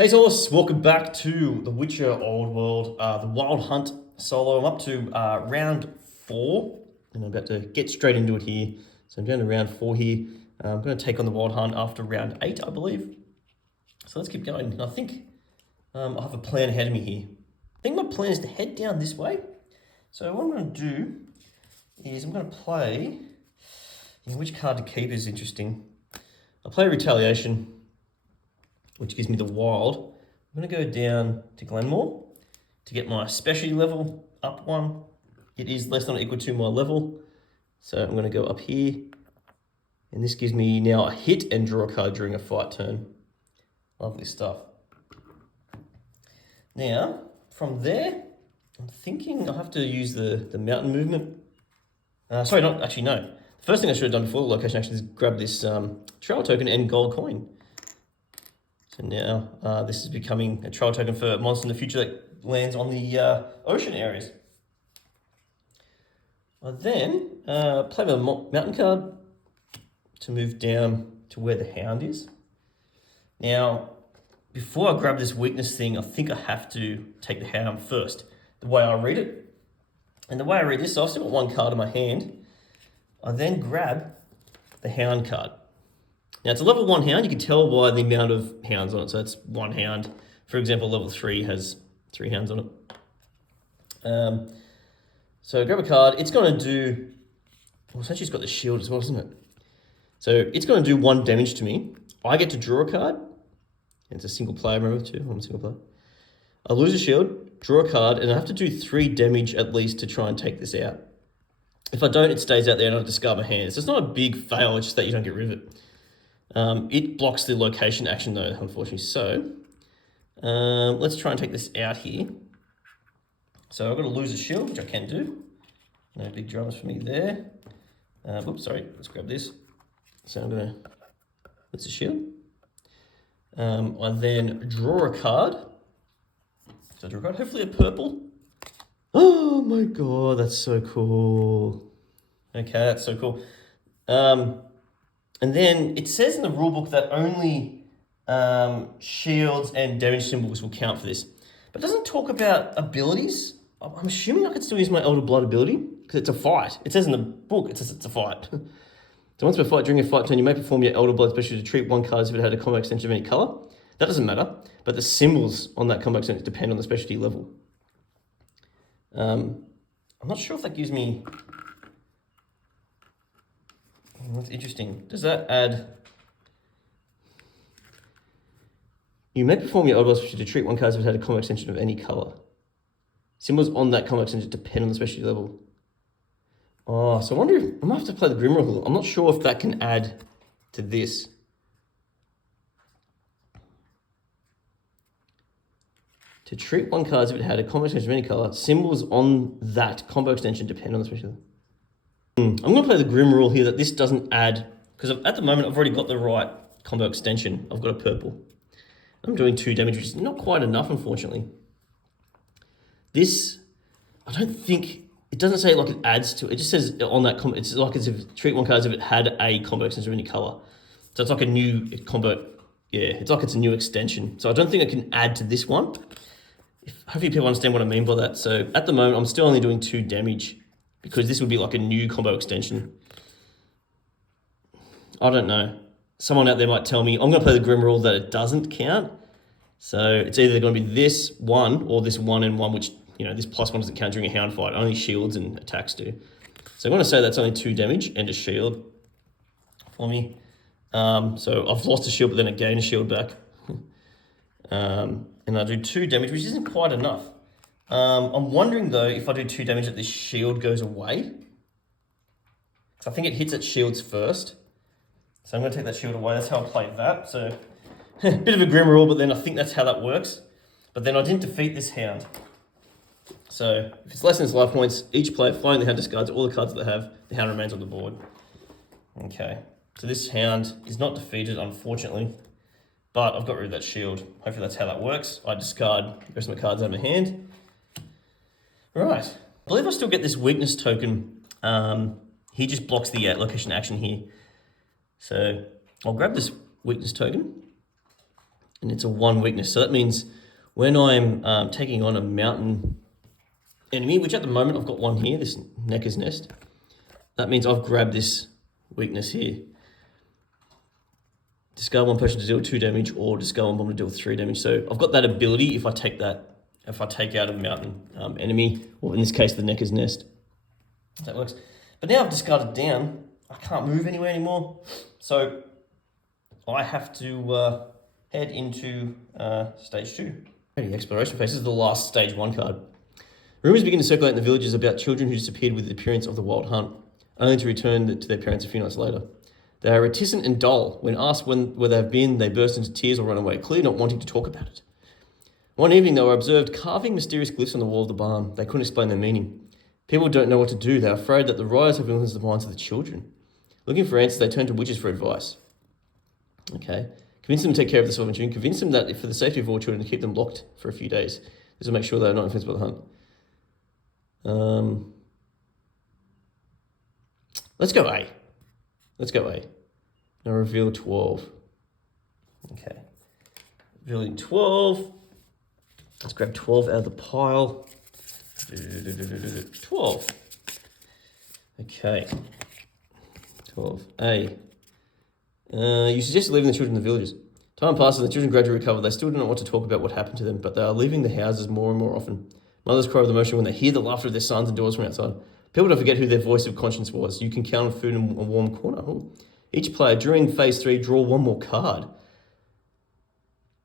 Hey Soloists, welcome back to The Witcher Old World, the Wild Hunt solo. I'm up to round 4, and I'm about to get straight into it here. So I'm down to round 4 here. I'm going to take on the Wild Hunt after round 8, I believe. So let's keep going. And I think I have a plan ahead of me here. I think my plan is to head down this way. So what I'm going to do is I'm going to play, which card to keep is interesting. I'll play Retaliation, which gives me the Wild. I'm going to go down to Glenmore to get my specialty level up 1. It is less than or equal to my level. So I'm going to go up here. And this gives me now a hit and draw a card during a fight turn. Lovely stuff. Now, from there, I'm thinking I'll have to use the mountain movement. No. The first thing I should have done before the location action is grab this trail token and gold coin. So now this is becoming a trail token for a monster in the future that lands on the ocean areas. I then play my mountain card to move down to where the hound is. Now, before I grab this weakness thing, I think I have to take the hound first, the way I read it. And the way I read this, so I've still got 1 card in my hand. I then grab the hound card. Now it's a level 1 hound. You can tell by the amount of hounds on it. So it's 1 hound. For example, level 3 has 3 hounds on it. So grab a card. It's going to do... Well, essentially it's got the shield as well, isn't it? So it's going to do 1 damage to me. I get to draw a card. And it's a single player, remember, too. I'm a single player. I lose a shield, draw a card, and I have to do 3 damage at least to try and take this out. If I don't, it stays out there and I discard my hand. So it's not a big fail, it's just that you don't get rid of it. It blocks the location action though, unfortunately. So let's try and take this out here. So I've got to lose a shield, which I can do. No big dramas for me there. Oops, sorry, let's grab this. So I'm going to lose a shield. I then draw a card. So I draw a card, hopefully a purple. Oh my god, that's so cool. Okay, that's so cool. And then it says in the rulebook that only shields and damage symbols will count for this. But it doesn't talk about abilities. I'm assuming I could still use my Elder Blood ability because it's a fight. It says in the book, it says it's a fight. So once per fight, during a fight turn, you may perform your Elder Blood special to treat 1 card as if it had a combat extension of any color. That doesn't matter, but the symbols on that combat extension depend on the specialty level. I'm not sure if that gives me... That's interesting. Does that add... You may perform your Elder Blood special to treat 1 card as if it had a combat extension of any color. Symbols on that combat extension depend on the specialty level. Oh, so I wonder if... I might have to play the Grim Rule. I'm not sure if that can add to this. To treat 1 card as if it had a combo extension of any color, symbols on that combo extension depend on the special. I'm going to play the Grim Rule here that this doesn't add, because at the moment I've already got the right combo extension. I've got a purple. I'm doing 2 damage, which is not quite enough, unfortunately. This, I don't think, it doesn't say like it adds to it. It just says on that combo, it's like as if treat 1 card as if it had a combo extension of any color. So it's like a new combo, yeah, it's like it's a new extension. So I don't think I can add to this one. Hopefully people understand what I mean by that. So at the moment, I'm still only doing 2 damage because this would be like a new combo extension. I don't know. Someone out there might tell me, I'm going to play the Grim Rule that it doesn't count. So it's either going to be this 1 or this 1 and 1, which, you know, this +1 doesn't count during a hound fight. Only shields and attacks do. So I'm going to say that's only 2 damage and a shield for me. So I've lost a shield, but then I gain a shield back. And I do 2 damage, which isn't quite enough. I'm wondering, though, if I do 2 damage that this shield goes away. I think it hits its shields first. So I'm going to take that shield away. That's how I played that. So, a bit of a Grim Rule, but then I think that's how that works. But then I didn't defeat this hound. So, if it's less than its life points, each player flying the hound discards all the cards that they have. The hound remains on the board. Okay. So this hound is not defeated, unfortunately. But I've got rid of that shield. Hopefully that's how that works. I discard the rest of my cards out of my hand. Right. I believe I still get this weakness token. He just blocks the location action here. So I'll grab this weakness token. and it's a 1 weakness. So that means when I'm taking on a mountain enemy, which at the moment I've got one here, this Necker's Nest, that means I've grabbed this weakness here. Discard 1 potion to deal 2 damage, or discard 1 bomb to deal 3 damage. So I've got that ability if I take out a mountain enemy, or in this case the Necker's Nest. That works. But now I've discarded down, I can't move anywhere anymore. So I have to head into stage 2. Exploration phase. This is the last stage 1 card. Rumours begin to circulate in the villages about children who disappeared with the appearance of the wild hunt, only to return to their parents a few nights later. They are reticent and dull. When asked where they have been, they burst into tears or run away, clearly not wanting to talk about it. One evening, they were observed carving mysterious glyphs on the wall of the barn. They couldn't explain their meaning. People don't know what to do. They're afraid that the riders have influenced the minds of the children. Looking for answers, they turn to witches for advice. Okay. Convince them to take care of the self-intuition. Convince them that for the safety of all children, to keep them locked for a few days. This will make sure they are not influenced by the hunt. Let's go A. Now reveal 12. Okay. Revealing 12. Let's grab 12 out of the pile. 12. Okay. 12A. You suggested leaving the children in the villages. Time passes, the children gradually recover. They still do not want to talk about what happened to them, but they are leaving the houses more and more often. Mothers cry with emotion when they hear the laughter of their sons and daughters from outside. People don't forget who their voice of conscience was. You can count on food in a warm corner. Ooh. Each player, during phase 3, draw 1 more card.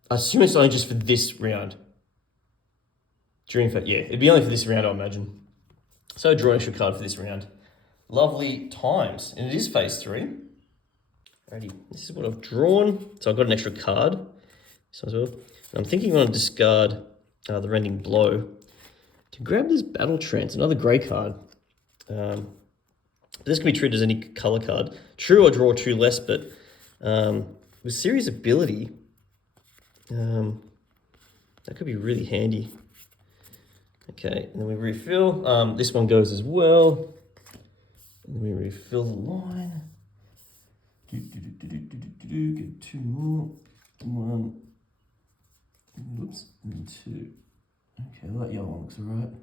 I assume it's only just for this round. It'd be only for this round, I imagine. So draw an extra card for this round. Lovely times. And it is phase 3. Alrighty, this is what I've drawn. So I've got an extra card. So as well. And I'm thinking I'm going to discard the Rending Blow to grab this Battle Trance, another grey card. This can be treated as any colour card. True, I draw 2 less, but with Ciri's ability, that could be really handy. Okay, and then we refill. This one goes as well. And then we refill the line. Get 2 more. 1. Whoops, and 2. Okay, well, that yellow one looks alright.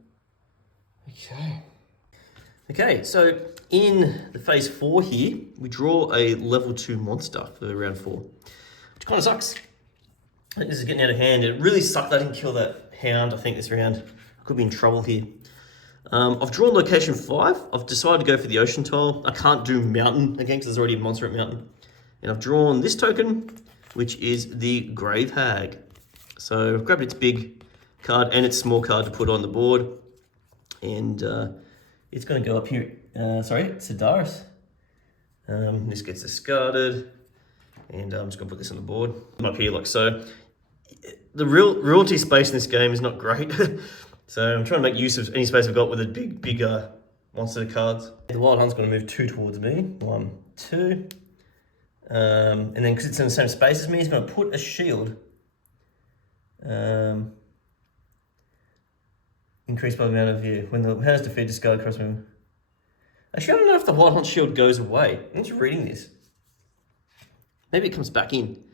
Okay, so in the phase 4 here, we draw a level 2 monster for round 4, which kind of sucks. I think this is getting out of hand. It really sucked I didn't kill that hound, I think, this round. I could be in trouble here. I've drawn location 5. I've decided to go for the ocean tile. I can't do mountain again because there's already a monster at mountain. And I've drawn this token, which is the Grave Hag. So I've grabbed its big card and its small card to put on the board. And it's going to go up here. Sidaris. This gets discarded. And I'm just going to put this on the board. I'm up here like so. The realty space in this game is not great. So I'm trying to make use of any space I've got with a big monster cards. The Wild Hunt's going to move 2 towards me. 1, 2. And then because it's in the same space as me, he's going to put a shield. Increased by the amount of view. When the hound's defeated, discard across me. Actually, I don't know if the Wild Hunt shield goes away. I'm just reading this. Maybe it comes back in.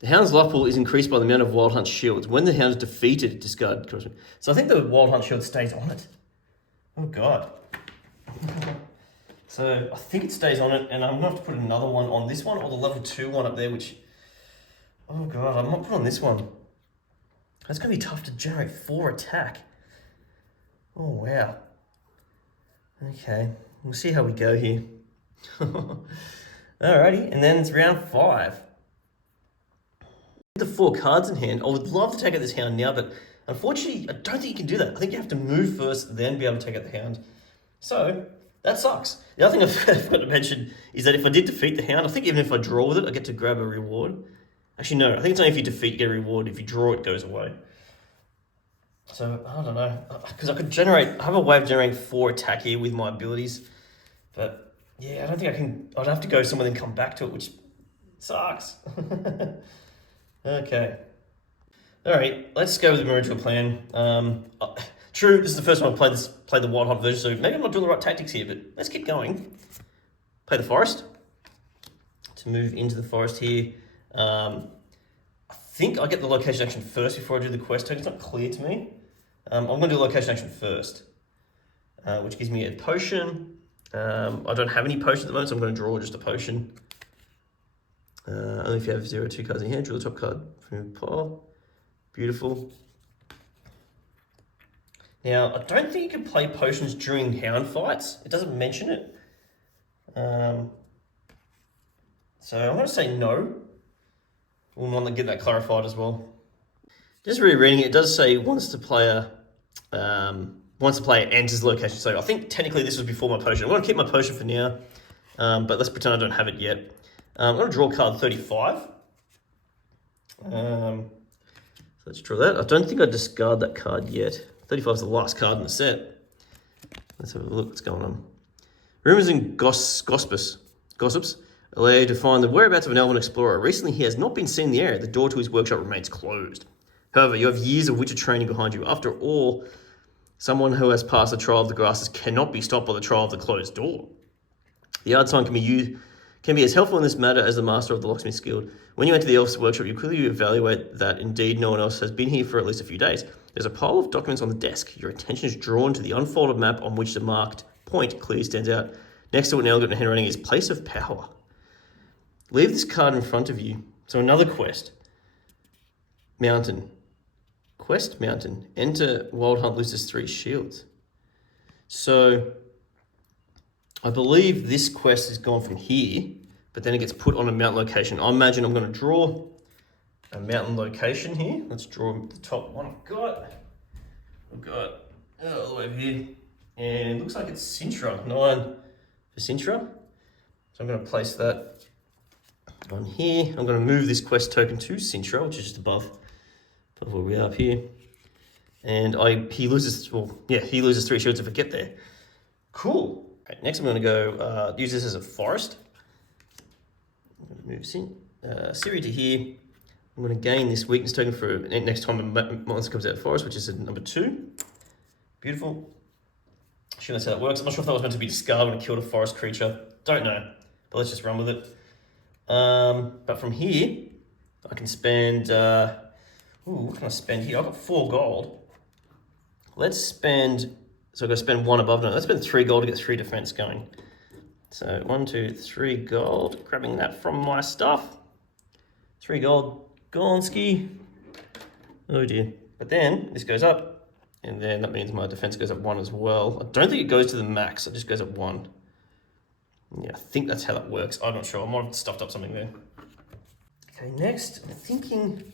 The hound's life pool is increased by the amount of Wild Hunt shields. When the hound is defeated, discard across me. So I think the Wild Hunt shield stays on it. Oh God. So I think it stays on it, and I'm going to have to put another one on this one, or the level 2 one up there, which... Oh God, I might put on this one. That's going to be tough to generate 4 attack. Oh, wow. Okay, we'll see how we go here. Alrighty, and then it's round 5. The 4 cards in hand. I would love to take out this hound now, but unfortunately, I don't think you can do that. I think you have to move first, then be able to take out the hound. So, that sucks. The other thing I've got to mention is that if I did defeat the hound, I think even if I draw with it, I get to grab a reward. Actually, no, I think it's only if you defeat, you get a reward. If you draw, it goes away. So, I don't know. Because I have a way of generating 4 attack here with my abilities. But, yeah, I don't think I can. I'd have to go somewhere and come back to it, which sucks. Okay. Alright, let's go with the original plan. True, this is the first time I've played the Wild Hunt version, so maybe I'm not doing the right tactics here, but let's keep going. Play the forest. To move into the forest here. I think I get the location action first before I do the quest token. It's not clear to me. I'm going to do location action first, which gives me a potion. I don't have any potions at the moment, so I'm going to draw just a potion. Only if you have 0 or 2 cards in your hand, draw the top card from your pile. Beautiful. Now, I don't think you can play potions during hound fights. It doesn't mention it. So I'm going to say no. We'll want to get that clarified as well. Just rereading it, it does say once the player enters the location. So I think technically this was before my potion. I'm going to keep my potion for now, but let's pretend I don't have it yet. I'm going to draw card 35. So let's draw that. I don't think I discard that card yet. 35 is the last card in the set. Let's have a look what's going on. Rumors and gossips allow you to find the whereabouts of an elven explorer. Recently, he has not been seen in the area. The door to his workshop remains closed. However, you have years of witcher training behind you. After all, someone who has passed the trial of the grasses cannot be stopped by the trial of the closed door. The yard sign can be as helpful in this matter as the master of the locksmith's guild. When you enter the elf's workshop, you quickly evaluate that indeed no one else has been here for at least a few days. There's a pile of documents on the desk. Your attention is drawn to the unfolded map on which the marked point clearly stands out. Next to an elegant handwriting is Place of Power. Leave this card in front of you. So another quest. Mountain. Quest Mountain. Enter Wild Hunt loses 3 shields. So I believe this quest is gone from here, but then it gets put on a mountain location. I imagine I'm going to draw a mountain location here. Let's draw the top one I've got. All the way over here. And it looks like it's Sintra. 9 for Sintra. So I'm going to place that on here. I'm going to move this quest token to Sintra, which is just above where we are up here. And he loses 3 shields if I get there. Cool. Okay, next I'm going to go use this as a forest. I'm going to move Ciri to here. I'm going to gain this weakness token for next time a monster comes out of the forest, which is number 2. Beautiful. Sure, that's how that works. I'm not sure if that was meant to be discarded when I killed a forest creature. Don't know, but let's just run with it. But from here, I can spend... what can I spend here? I've got 4 gold. Let's spend... So I've got to spend 1 above. No, let's spend 3 gold to get 3 defense going. So 1, 2, 3 gold. Grabbing that from my stuff. 3 gold. Gonski. Oh dear. But then this goes up. And then that means my defense goes up 1 as well. I don't think it goes to the max. It just goes up 1. Yeah, I think that's how that works. I'm not sure. I might have stuffed up something there. Okay, next, I'm thinking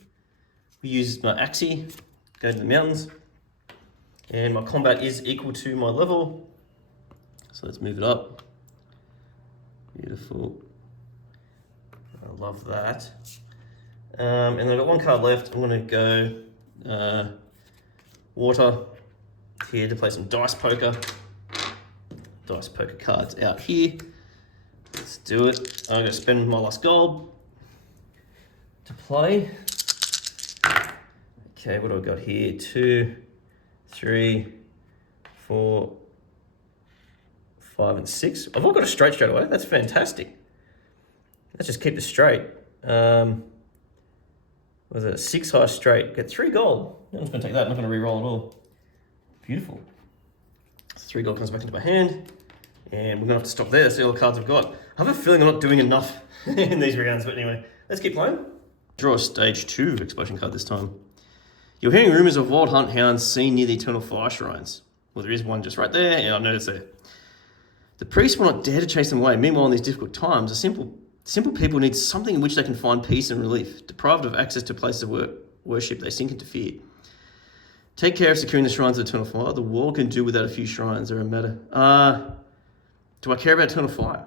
we use my Axie, go to the mountains. And my combat is equal to my level. So let's move it up. Beautiful. I love that. And I've got 1 card left. I'm going to go water here to play some dice poker. Dice poker cards out here. Let's do it. I'm going to spend my last gold to play. Okay, what do I got here? 2, 3, 4, 5, and 6. I've all got a straight away. That's fantastic. Let's just keep this straight. Was it a 6 high straight? Get 3 gold. I'm just going to take that. I'm not going to re-roll at all. Beautiful. 3 gold comes back into my hand. And we're going to have to stop there. That's all the cards I've got. I have a feeling I'm not doing enough in these rounds. But anyway, let's keep playing. Draw a stage 2 explosion card this time. You're hearing rumours of wild hunt hounds seen near the Eternal Fire Shrines. Well, there is one just right there. And I noticed there. The priests will not dare to chase them away. Meanwhile, in these difficult times, the simple people need something in which they can find peace and relief. Deprived of access to places of worship, they sink into fear. Take care of securing the shrines of Eternal Fire. The world can do without a few shrines. They're a matter. Do I care about Eternal Fire?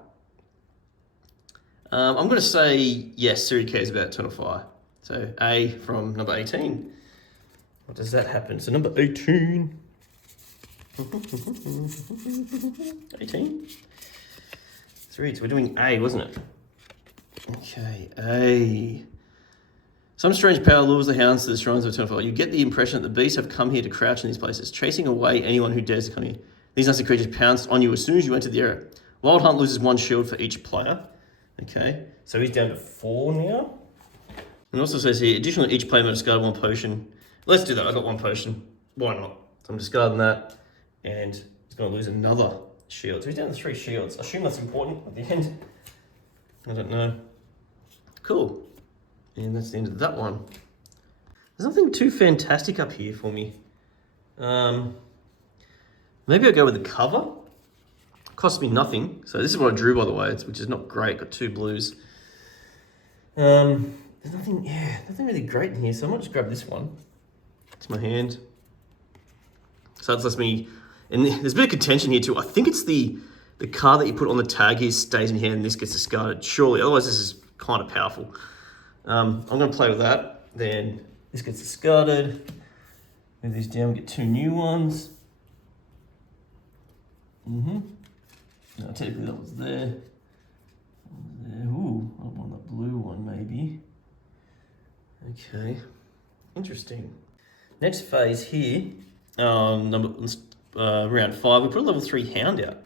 I'm going to say yes, Ciri cares about Eternal Fire. So A from number 18. What does that happen? So number 18. 18? 3, so we're doing A, wasn't it? Okay, A. Some strange power lures the hounds to the shrines of Eternal Fire. You get the impression that the beasts have come here to crouch in these places, chasing away anyone who dares to come here. These nasty creatures pounce on you as soon as you enter the area. Wild Hunt loses 1 shield for each player. Okay, so he's down to 4 now. And it also says here, additionally, each player may discard one potion. Let's do that. I got one potion. Why not? So I'm discarding that, and he's going to lose another shield. So he's down to 3 shields. I assume that's important at the end. I don't know. Cool. And that's the end of that one. There's nothing too fantastic up here for me. Maybe I'll go with the cover. Cost me nothing. So this is what I drew, by the way, which is not great. Got 2 blues. There's nothing really great in here, so I might just grab this one. It's my hand. So that lets me, and there's a bit of contention here too. I think it's the card that you put on the tag here stays in hand and this gets discarded, surely. Otherwise this is kind of powerful. I'm gonna play with that. Then this gets discarded. Move these down, we get 2 new ones. No, technically that was there. Ooh, I want the blue one maybe. Okay, interesting. Next phase here, round 5, we put a level 3 hound out.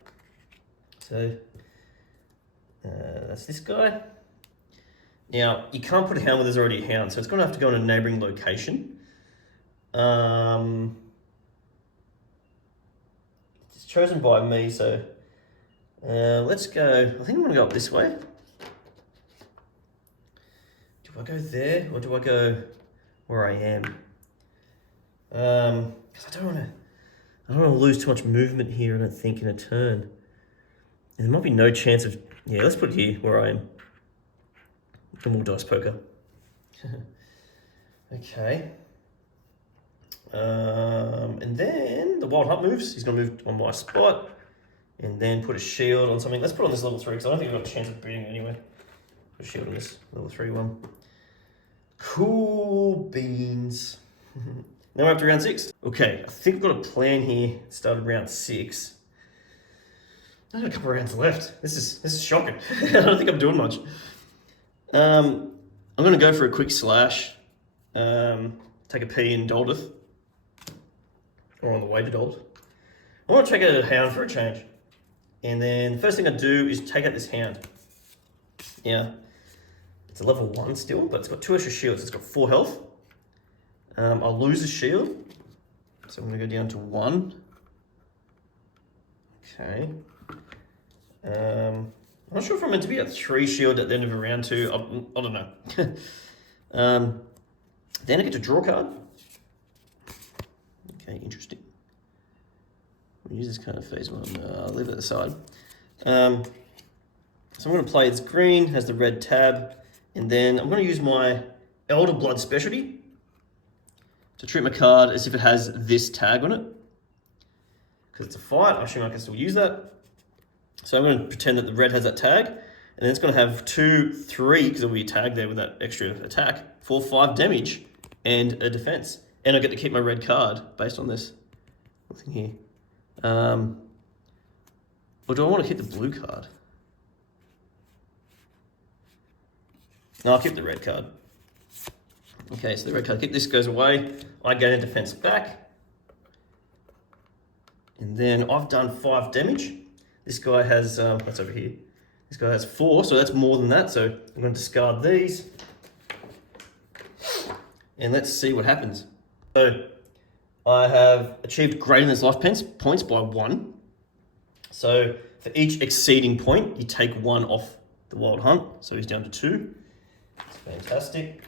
So that's this guy. Now you can't put a hound where there's already a hound, so it's going to have to go in a neighbouring location. It's chosen by me, so let's go. I think I'm going to go up this way. Do I go there or do I go where I am? Because I don't want to lose too much movement here, I don't think, in a turn. And there might be no chance of, yeah, let's put it here where I am. And we'll dice poker. Okay. And then the Wild Hunt moves. He's going to move on my spot and then put a shield on something. Let's put on this level 3 because I don't think I've got a chance of beating it anyway. Put a shield on this level 3 one. Cool beans. Now we're up to round 6. Okay, I think I've got a plan here. Started round 6. I have a couple of rounds left. This is shocking. I don't think I'm doing much. I'm going to go for a quick slash. Take a pee in Doldeth. Or on the way to Dold. I want to check out a hound for a change. And then the first thing I do is take out this hound. Yeah. It's a level 1 still, but it's got 2 extra shields. It's got 4 health. I'll lose a shield. So I'm going to go down to 1. Okay. I'm not sure if I'm meant to be at 3 shield at the end of a round 2. I don't know. Then I get to draw a card. Okay, interesting. We'll use this card phase 1. I'll leave it at the side. So I'm going to play this green, has the red tab, and then I'm going to use my Elder Blood specialty to treat my card as if it has this tag on it. Because it's a fight, I assume I can still use that. So I'm going to pretend that the red has that tag, and then it's going to have 2, 3, because there'll be a tag there with that extra attack, 4, 5 damage, and a defense. And I get to keep my red card based on this thing here. Or do I want to keep the blue card? No, I'll keep the red card. Okay, so the red card, this goes away. I gain a defense back. And then I've done 5 damage. This guy has, that's over here. This guy has 4, so that's more than that. So I'm going to discard these. And let's see what happens. So I have achieved greater than his life points by 1. So for each exceeding point, you take 1 off the Wild Hunt. So he's down to 2. It's fantastic.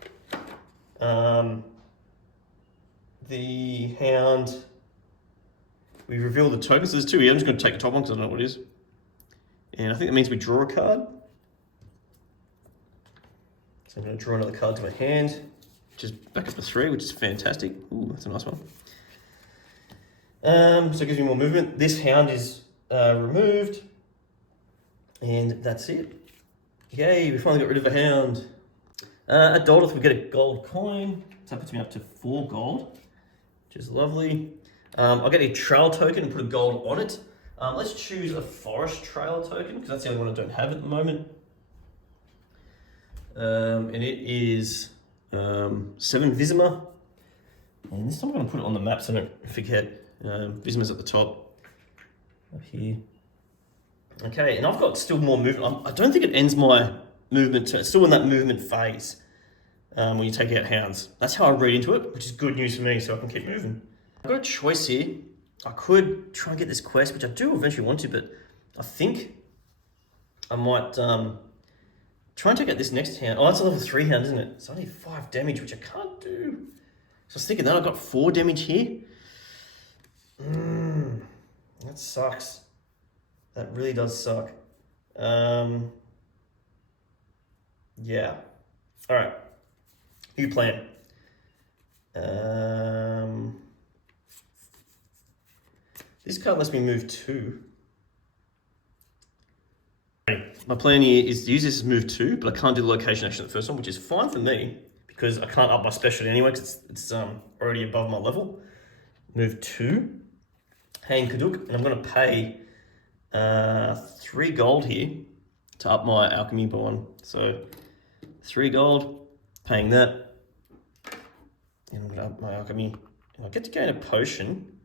The Hound, we reveal the tokens. So there's 2 here. I'm just going to take the top one because I don't know what it is. And I think that means we draw a card. So I'm going to draw another card to my hand, which is back up to 3, which is fantastic. Ooh, that's a nice one. So it gives me more movement. This Hound is removed. And that's it. Yay, we finally got rid of a Hound. At Doldeth, we get a gold coin. So that puts me up to 4 gold, which is lovely. I'll get a trail token and put a gold on it. Let's choose a forest trail token, because that's the only one I don't have at the moment. And it is 7 Vizima. And this time I'm going to put it on the map so I don't forget. Vizima's at the top, up here. Okay, and I've got still more movement. I don't think it ends my movement turn. It's still in that movement phase. when you take out hounds. That's how I read into it, which is good news for me, so I can keep moving. I've got a choice here. I could try and get this quest, which I do eventually want to, but I think I might try and take out this next hound. Oh, that's a level 3 hound, isn't it? It's only 5 damage, which I can't do. So I was thinking that I got 4 damage here. That sucks. That really does suck. Yeah. All right. New plan. This card lets me move 2. My plan here is to use this as move 2, but I can't do the location action at the first one, which is fine for me because I can't up my specialty anyway because it's already above my level. Move 2, Hang Kaduk, and I'm going to pay 3 gold here to up my alchemy by 1. So 3 gold, paying that, and I'm going to up my alchemy. And I get to gain a potion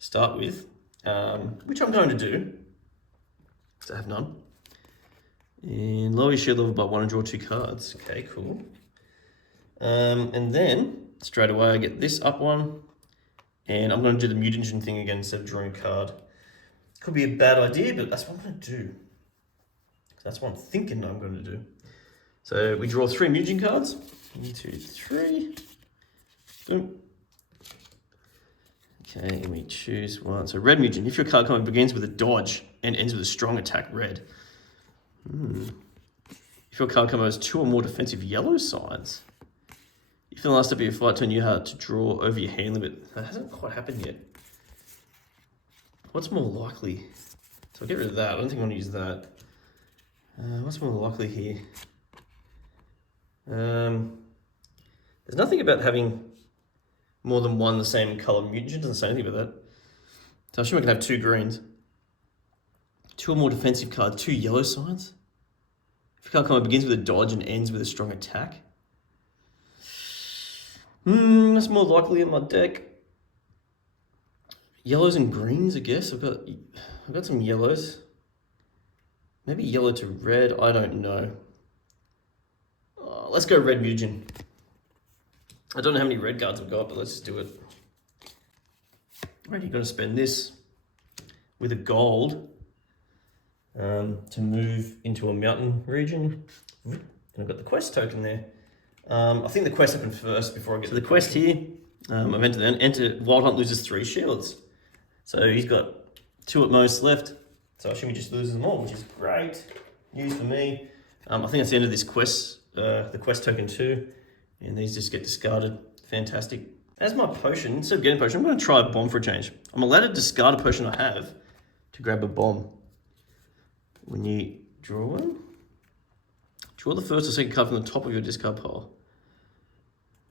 to start with, which I'm going to do because I have none. And lower your shield level by 1 and draw 2 cards. Okay, cool. And then straight away I get this up 1, and I'm going to do the mutagen thing again instead of drawing a card. Could be a bad idea, but that's what I'm going to do. That's what I'm thinking I'm going to do. So we draw 3 mutagen cards. 1, 2, 3. Boom. Okay, and we choose 1. So red mutagen. If your card combo begins with a dodge and ends with a strong attack, red. If your card combo has 2 or more defensive yellow signs. If in the last step of your fight turn you had to draw over your hand limit. That hasn't quite happened yet. What's more likely? So I'll get rid of that. I don't think I want to use that. What's more likely here? There's nothing about having more than 1 the same color mutagen. Doesn't say anything about that. So I assume I can have 2 greens. 2 or more defensive cards, 2 yellow signs. If your card combo begins with a dodge and ends with a strong attack. That's more likely in my deck. Yellows and greens, I guess. I've got some yellows. Maybe yellow to red, I don't know. Let's go red mutagen. I don't know how many red cards I've got, but let's just do it. Alright, you've got to spend this with a gold to move into a mountain region. And I've got the quest token there. I think the quest happened first before I get to the quest here. I've enter Wild Hunt loses 3 shields. So he's got 2 at most left. So I assume he just loses them all, which is great news for me. I think that's the end of this quest, the quest token 2. And these just get discarded. Fantastic. As my potion, instead of getting a potion, I'm going to try a bomb for a change. I'm allowed to discard a potion I have to grab a bomb. When you draw one, draw the first or second card from the top of your discard pile.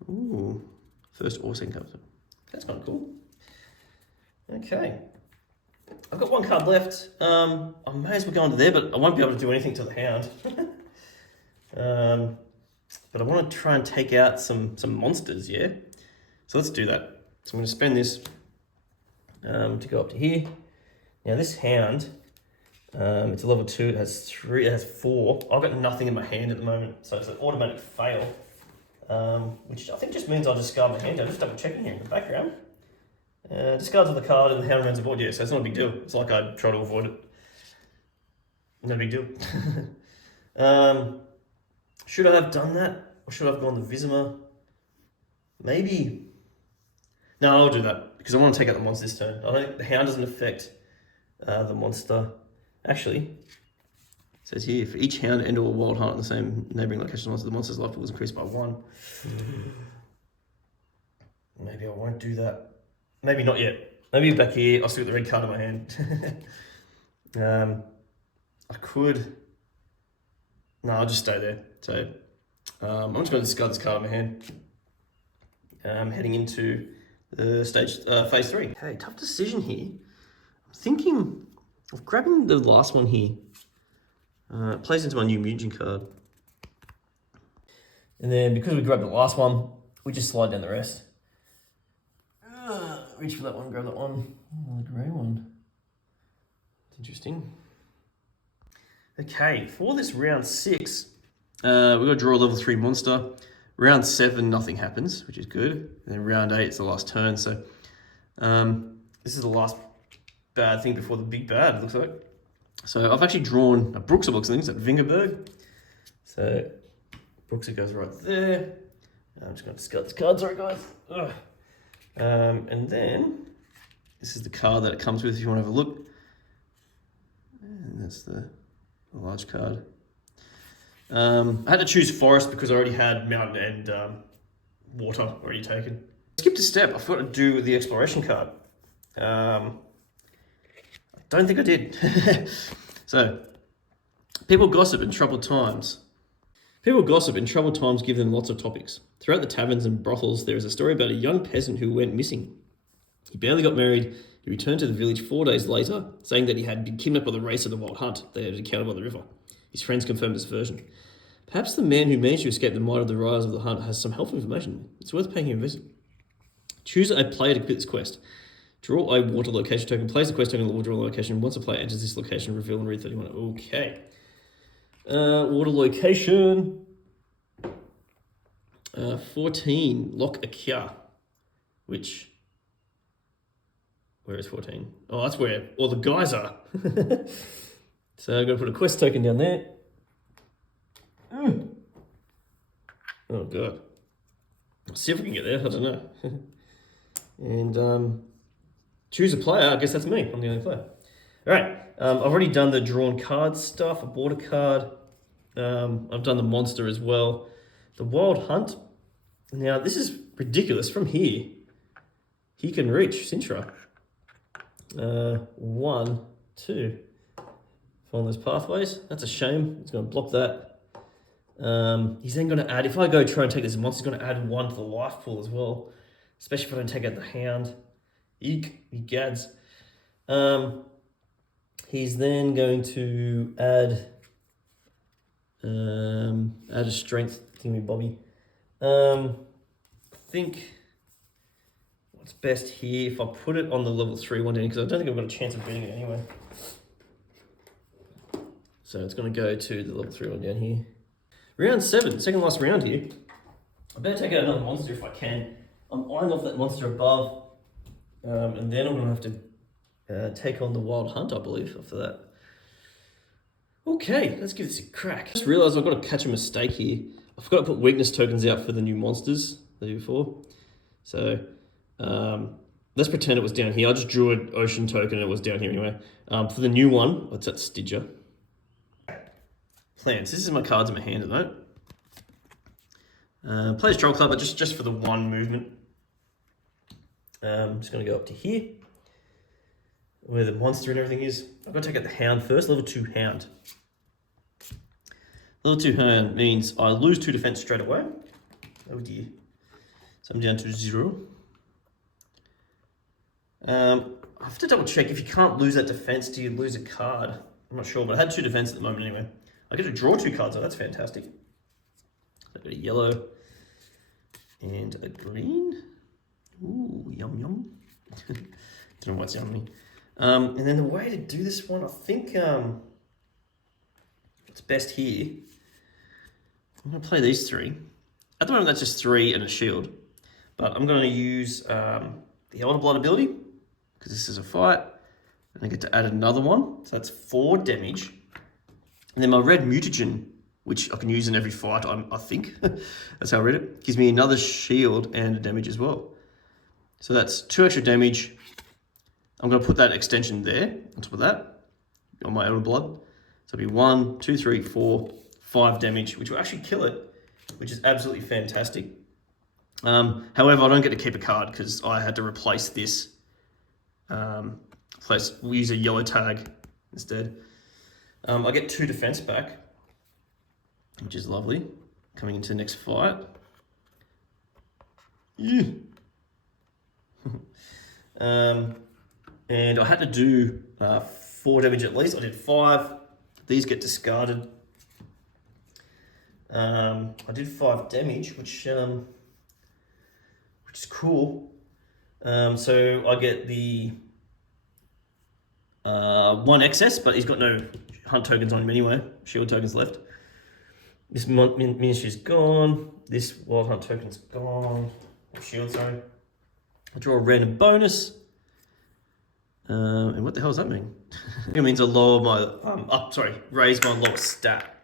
Ooh, first or second card. That's kind of cool. Okay. I've got 1 card left. I may as well go into there, but I won't be able to do anything to the hound. But I want to try and take out some monsters, yeah? So let's do that. So I'm going to spend this to go up to here. Now this hound, it's a level 2, it has 4. I've got nothing in my hand at the moment, so it's an automatic fail. Which I think just means I'll discard my hand. I'm just double checking here in the background. Discards of the card and the hound runs aboard. Yeah, so it's not a big deal. It's like I try to avoid it. No big deal. Should I have done that? Or should I have gone the Vizima? Maybe. No, I'll do that because I want to take out the monster this turn. I don't think the hound doesn't affect the monster. Actually, it says here, for each hound and or wild hunt in the same neighbouring location, the monster's life pool is increased by 1. Maybe I won't do that. Maybe not yet. Maybe back here, I'll still get the red card in my hand. I could. No, I'll just stay there. So I'm just going to discard this card in my hand. Heading into the phase 3. Okay, tough decision here. I'm thinking of grabbing the last one here. It plays into my new mutagen card. And then because we grabbed the last one, we just slide down the rest. Reach for that one, grab that one. Oh, the grey one. It's interesting. Okay, for this round 6, we've got to draw a level 3 monster. Round 7, nothing happens, which is good. And then round 8, it's the last turn. So this is the last bad thing before the big bad, it looks like. So I've actually drawn a Brookser box, I think it's at Vingerberg. So Brookser goes right there. I'm just going to discard this card, sorry guys. And then this is the card that it comes with if you want to have a look. And that's the large card. I had to choose forest because I already had mountain and water already taken. Skipped a step, I forgot to do the exploration card. I don't think I did. So, people gossip in troubled times. People gossip in troubled times give them lots of topics. Throughout the taverns and brothels, there is a story about a young peasant who went missing. He barely got married. He returned to the village 4 days later, saying that he had been kidnapped by the race of the wild hunt they had encountered by the river. His friends confirmed his version. Perhaps the man who managed to escape the might of the rise of the hunt has some helpful information. It's worth paying him a visit. Choose a player to complete this quest. Draw a water location token. Place the quest token in the water location. Once a player enters this location, reveal and read 31. Okay. Water location. 14. Lock Akia. Which... Where is 14? Oh, that's where all the guys are. So I've got to put a quest token down there. Oh, God. Let's see if we can get there. I don't know. And choose a player. I guess that's me. I'm the only player. All right. I've already done the drawn card stuff. I bought a card. I've done the monster as well. The wild hunt. Now, this is ridiculous. From here, he can reach Sintra. 1, 2. Follow those pathways. That's a shame. It's going to block that. He's then going to add, if I go try and take this monster, he's going to add 1 to the life pool as well. Especially if I don't take out the hound. Eek, he gads. He's then going to add a strength thingy bobby. I think what's best here, if I put it on the level 3 one down, because I don't think I've got a chance of beating it anyway. So it's going to go to the level 3 one down here. Round 7, second last round here. I better take out another monster if I can. I'm eyeing off that monster above. And then I'm going to have to take on the wild hunt, I believe, after that. Okay, let's give this a crack. I just realised I've got to catch a mistake here. I forgot to put weakness tokens out for the new monsters the day before. So let's pretend it was down here. I just drew an ocean token and it was down here anyway. For the new one, what's that, Stidger? Plants. This is my cards in my hand at the moment. Plays Troll Club, but just for the one movement. I'm just going to go up to here, where the monster and everything is. I've got to take out the hound first, level 2 hound. Level 2 hound means I lose 2 defense straight away. Oh dear. So I'm down to 0. I have to double check, if you can't lose that defense, do you lose a card? I'm not sure, but I had 2 defense at the moment anyway. I get to draw 2 cards, oh, that's fantastic. I've got a yellow and a green. Ooh, yum yum. Don't know what's yummy. And then the way to do this one, I think it's best here. I'm going to play these 3. At the moment, that's just 3 and a shield. But I'm going to use the Elder Blood ability, because this is a fight. And I get to add another one. So that's 4 damage. And then my red mutagen, which I can use in every fight, I think. That's how I read it. Gives me another shield and a damage as well. So that's 2 extra damage. I'm going to put that extension there on top of that, on my Elder Blood. So it'll be 1, 2, 3, 4, 5 damage, which will actually kill it, which is absolutely fantastic. However, I don't get to keep a card because I had to replace this. We'll use a yellow tag instead. I get 2 defense back, which is lovely. Coming into the next fight. Yeah. And I had to do 4 damage at least. I did 5. These get discarded. I did 5 damage, which is cool. So I get the 1 excess, but he's got no hunt tokens on him anyway. Shield tokens left. This miniature's gone. This Wild Hunt token's gone. Shield, sorry. I draw a random bonus. And what the hell does that mean? It means I lower my, raise my lowest stat.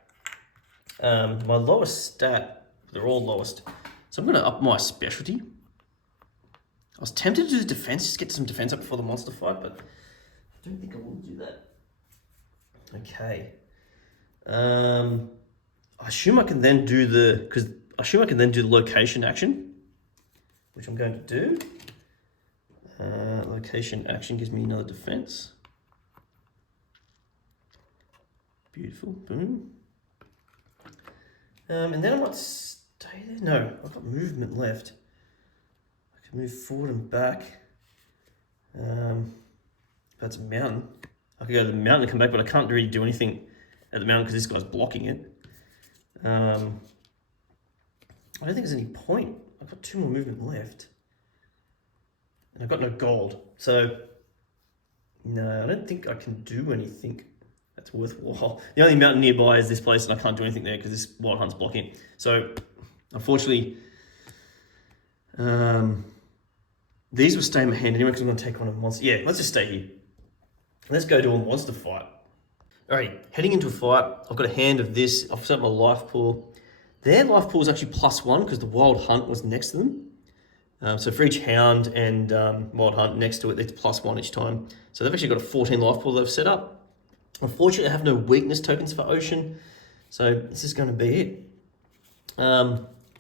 My lowest stat, they're all lowest. So I'm gonna up my specialty. I was tempted to do the defense, just get some defense up before the monster fight, but I don't think I will do that. Okay. I assume I can then do the location action, which I'm going to do. Location action gives me another defense. Beautiful, boom. And then I might stay there. No, I've got movement left. I can move forward and back. That's a mountain. I could go to the mountain and come back, but I can't really do anything at the mountain because this guy's blocking it. I don't think there's any point. I've got 2 more movement left. And I've got no gold. So, no, I don't think I can do anything that's worthwhile. The only mountain nearby is this place, and I can't do anything there because this Wild Hunt's blocking it. So, unfortunately, these will stay in my hand anyway because I'm going to take on a monster. Yeah, let's just stay here. Let's go to a monster fight. Alright, heading into a fight. I've got a hand of this. I've set my life pool. Their life pool is actually +1 because the Wild Hunt was next to them. So for each Hound and Wild Hunt next to it, it's +1 each time. So they've actually got a 14 life pool they've set up. Unfortunately, I have no weakness tokens for Ocean. So this is going to be it.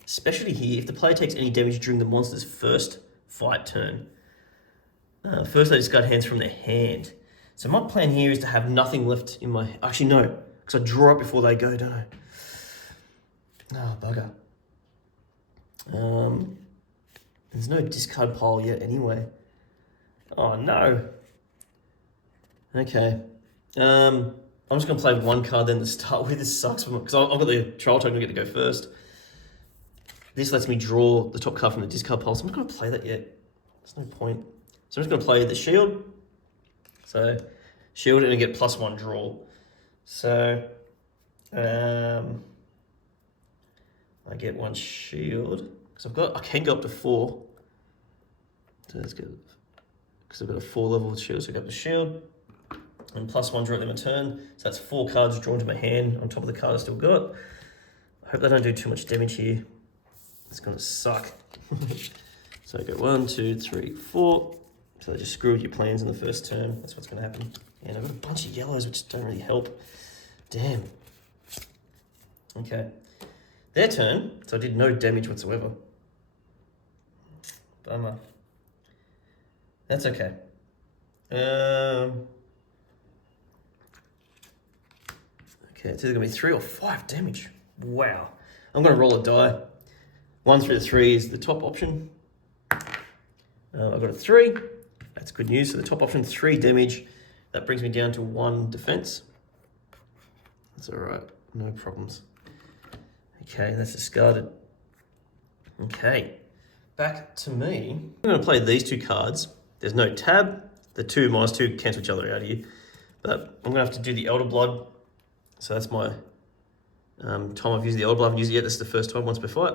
Especially here, if the player takes any damage during the monster's first fight turn. First, they discard hands from their hand. So my plan here is to have nothing left in my... Actually, no, because I draw up before they go, don't I? Oh, bugger. There's no discard pile yet anyway. Oh, no. Okay. I'm just going to play 1 card then to start with. This sucks because I've got the trial token I get to go first. This lets me draw the top card from the discard pile, so I'm not going to play that yet. There's no point. So I'm just going to play the shield. So, shield and I get +1 draw. So, I get 1 shield. Because I can go up to 4. So that's good. Because I've got a 4 level shield, so I got the shield. And +1 draw at my turn. So that's 4 cards drawn to my hand on top of the card I still got. I hope they don't do too much damage here. It's gonna suck. So I go 1, 2, 3, 4. So they just screw with your plans in the first turn. That's what's gonna happen. And I've got a bunch of yellows which don't really help. Damn. Okay. Their turn, so I did no damage whatsoever. Bummer. That's okay. Okay, it's either gonna be 3 or 5 damage. Wow. I'm gonna roll a die. 1 through the 3 is the top option. I've got a 3. That's good news. So the top option, 3 damage. That brings me down to 1 defense. That's all right. No problems. Okay, that's discarded. Okay, back to me. I'm going to play these 2 cards. There's no tab. The 2 -2 cancel each other out here. But I'm going to have to do the Elder Blood. So that's my time I've used the Elder Blood. I haven't used it yet. This is the first time, once per fight.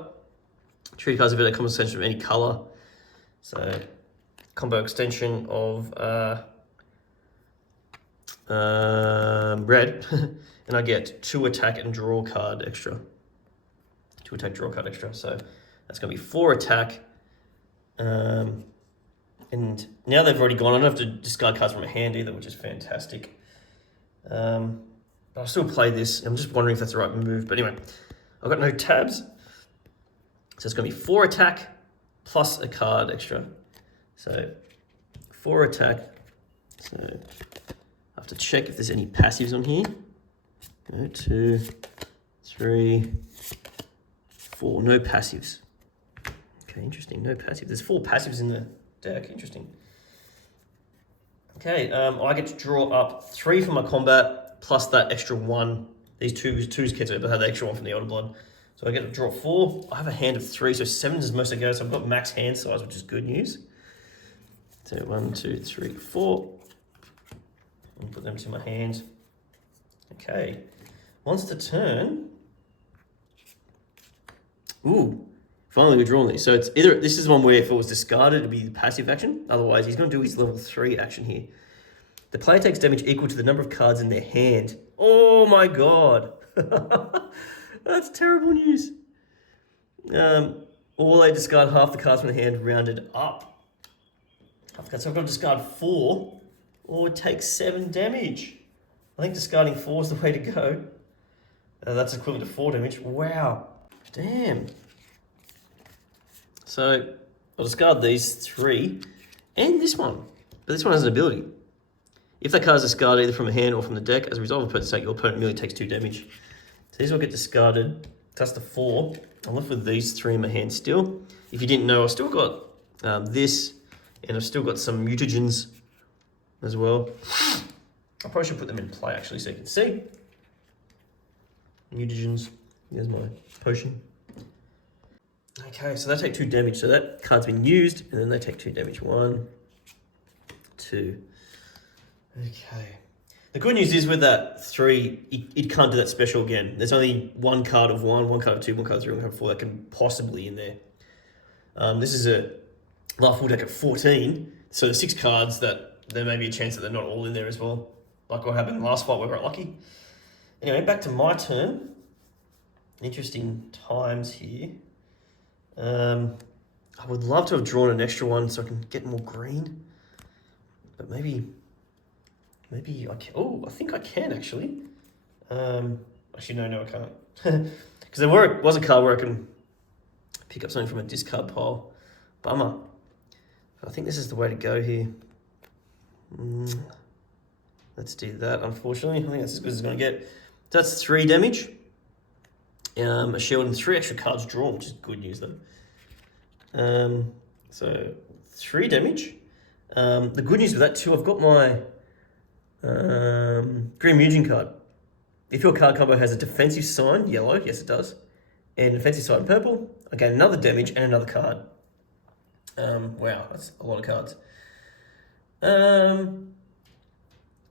Treaty cards have been a common extension of any colour. So, combo extension of red. And I get 2 attack and draw card extra. 2 attack, draw card extra. So that's going to be 4 attack. And now they've already gone. I don't have to discard cards from a hand either, which is fantastic. But I'll still play this. I'm just wondering if that's the right move. But anyway, I've got no tabs. So it's going to be 4 attack plus a card extra. So 4 attack. So I have to check if there's any passives on here. 2, 3, 4. No passives. Okay, interesting. No passives. There's 4 passives in the deck. Interesting. Okay, I get to draw up 3 for my combat plus that extra 1. These twos cancel, but I have the extra 1 from the Elder Blood. So I get to draw 4. I have a hand of 3, so 7 is most I go. So I've got max hand size, which is good news. So 1, 2, 3, 4. And put them to my hand. Okay. Monster turn. Ooh, finally we're drawing these. So it's either, this is one where if it was discarded, it'd be the passive action. Otherwise, he's going to do his level 3 action here. The player takes damage equal to the number of cards in their hand. Oh my god. That's terrible news. Or they discard half the cards from the hand rounded up. Half the cards. So I've got to discard 4 or take 7 damage. I think discarding 4 is the way to go. That's equivalent to 4 damage. Wow. Damn. So I'll discard these 3 and this one. But this one has an ability. If that card is discarded either from a hand or from the deck, as a result of opponent's attack, your opponent merely takes 2 damage. So these will get discarded. That's the 4. I'm left with these 3 in my hand still. If you didn't know, I've still got this, and I've still got some mutagens as well. I probably should put them in play actually so you can see. Mutagens. There's my potion. Okay, so they take 2 damage. So that card's been used, and then they take 2 damage. 1, 2. Okay. The good news is with that 3, it can't do that special again. There's only 1 card of 1, 1 card of 2, 1 card of 3, 1 card of 4 that can possibly in there. This is a life full deck of 14, so the 6 cards that there may be a chance that they're not all in there as well. Like what happened last fight, we got lucky. Anyway, back to my turn. Interesting times here. I would love to have drawn an extra one so I can get more green, but maybe I can. Oh, I think I can actually. Actually, no, I can't. Because there was a card where I can pick up something from a discard pile. Bummer. I think this is the way to go here. Let's do that, unfortunately. I think that's as good as it's going to get. That's 3 damage. A shield and 3 extra cards drawn, which is good news though. So 3 damage. The good news with that too, I've got my Green Mugen card. If your card combo has a defensive sign, yellow, yes it does, and defensive sign purple, I gain another damage and another card. Wow, that's a lot of cards.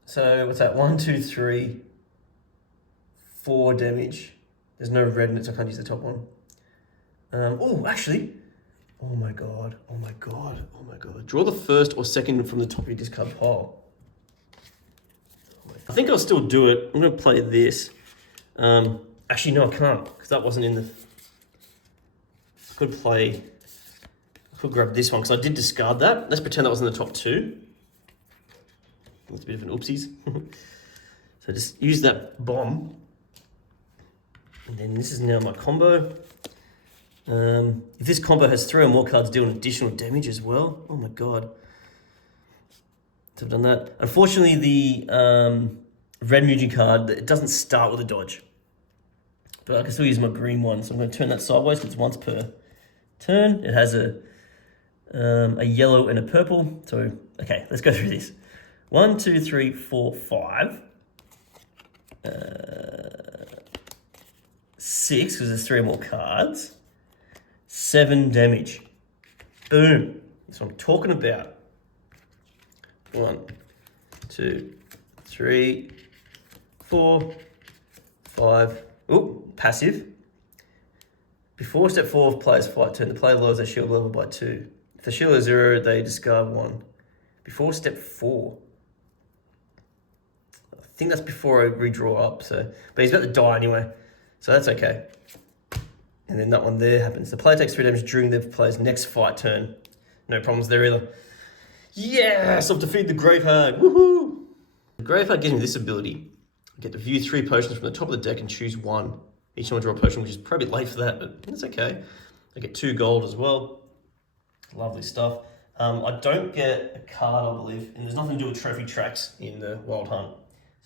So what's that? 1, 2, 3, 4 damage. There's no red in it, so I can't use the top one. Oh, actually, oh my god. Draw the first or second from the top of your discard pile. I think I'll still do it. I'm going to play this. Actually, no, I can't, because that wasn't in the... I could grab this one, because I did discard that. Let's pretend that was in the top 2. It's a bit of an oopsies. So just use that bomb. And then this is now my combo. If this combo has 3 or more cards, deal an additional damage as well. Oh my god. So I've done that. Unfortunately, the red Mugen card, it doesn't start with a dodge. But I can still use my green one, so I'm going to turn that sideways because it's once per turn. It has a yellow and a purple. So, okay, let's go through this. 1, 2, 3, 4, 5. 6, because there's 3 more cards. 7 damage. Boom. That's what I'm talking about. 1, 2, 3, 4, 5. Oh, passive. Before step 4 of player's fight turn, the player lowers their shield level by 2. If the shield is 0, they discard 1. Before step 4. I think that's before I redraw up, so but he's about to die anyway. So that's okay. And then that one there happens. The player takes 3 damage during the player's next fight turn. No problems there either. Yes, I've defeated the Gravehag. Woohoo! The Gravehag gives me this ability. I get to view 3 potions from the top of the deck and choose 1. Each time I draw a potion, which is probably late for that, but that's okay. I get 2 gold as well. Lovely stuff. I don't get a card, I believe, and there's nothing to do with trophy tracks in the Wild Hunt.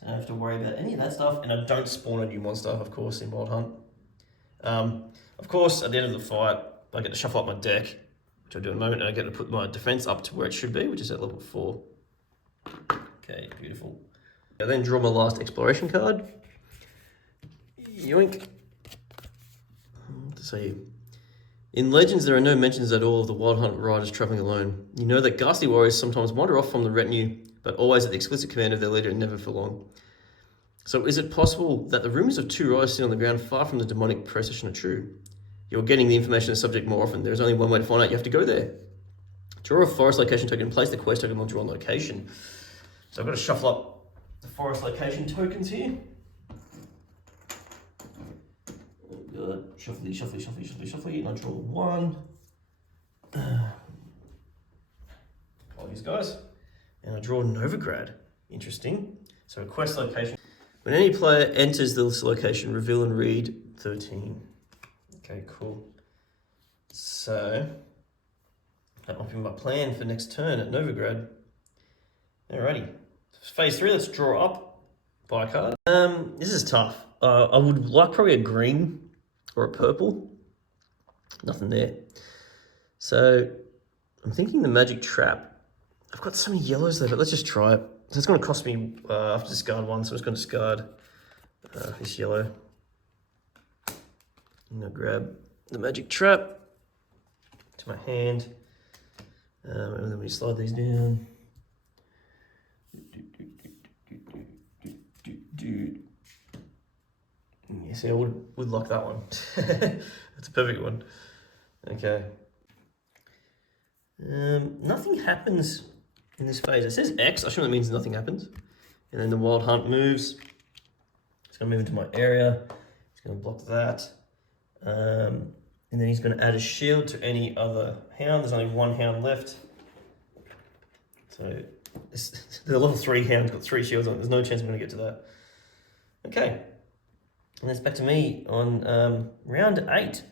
So I don't have to worry about any of that stuff, and I don't spawn a new monster, of course, in Wild Hunt. Of course, at the end of the fight, I get to shuffle up my deck, which I do in a moment, and I get to put my defense up to where it should be, which is at level 4. Okay, beautiful. I then draw my last exploration card. Yoink. To say, in Legends, there are no mentions at all of the Wild Hunt riders traveling alone. You know that ghastly warriors sometimes wander off from the retinue, but always at the explicit command of their leader and never for long. So is it possible that the rumors of 2 riders sitting on the ground far from the demonic procession are true? you're getting the information of the subject more often. There's only one way to find out. You have to go there. Draw a forest location token, place the quest token on drawn location. So I've got to shuffle up the forest location tokens here. Good. Shuffle these, shuffle these, shuffle these, shuffle these, shuffle these, and I draw one. All these guys. And I draw Novigrad. Interesting. So a quest location. When any player enters this location, reveal and read 13. Okay, cool. So that might be my plan for next turn at Novigrad. Alrighty. Phase 3, let's draw up by a card. This is tough. I would like probably a green or a purple. Nothing there. So I'm thinking the magic trap. I've got so many yellows there, but let's just try it. So it's going to cost me, I have to discard one, so I'm just going to discard this yellow. I'm going to grab the magic trap to my hand. And then we slide these down. Yeah, see, I would like that one. That's a perfect one. Okay. Nothing happens in this phase. It says X, I assume that means nothing happens. And then the wild hunt moves. It's going to move into my area. It's going to block that. And then he's going to add a shield to any other hound. There's only one hound left. So the level 3 hound's got 3 shields on it. There's no chance I'm going to get to that. Okay. And it's back to me on round 8.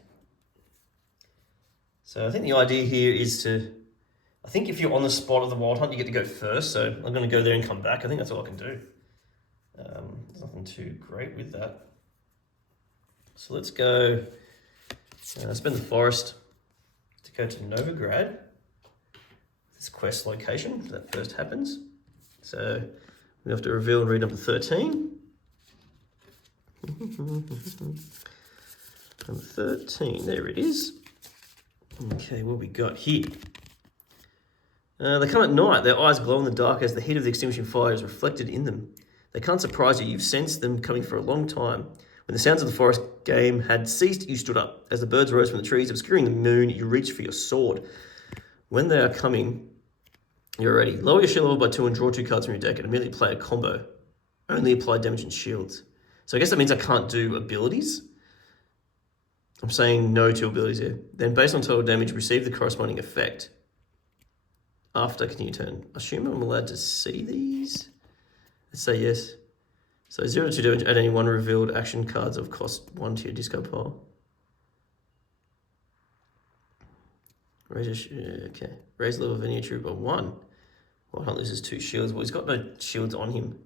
So I think the idea here is to, I think if you're on the spot of the wild hunt, you get to go first. So I'm going to go there and come back. I think that's all I can do. There's nothing too great with that. So let's go spend the forest to go to Novigrad. This quest location, if that first happens. So we have to reveal and read number 13. Number 13, there it is. Okay, what we got here? They come at night. Their eyes glow in the dark as the heat of the extinguishing fire is reflected in them. They can't surprise you. You've sensed them coming for a long time. When the sounds of the forest game had ceased, you stood up. As the birds rose from the trees, obscuring the moon, you reached for your sword. When they are coming, you're ready. Lower your shield level by 2 and draw 2 cards from your deck and immediately play a combo. Only apply damage and shields. So I guess that means I can't do abilities. I'm saying no to abilities here. Then based on total damage, receive the corresponding effect. After continue turn. I assume I'm allowed to see these? Let's say yes. So 0 to 2 damage, add any 1 revealed action cards of cost 1 to your discard pile. Raise the level of any troop by 1. Wild Hunt loses 2 shields. Well, he's got no shields on him.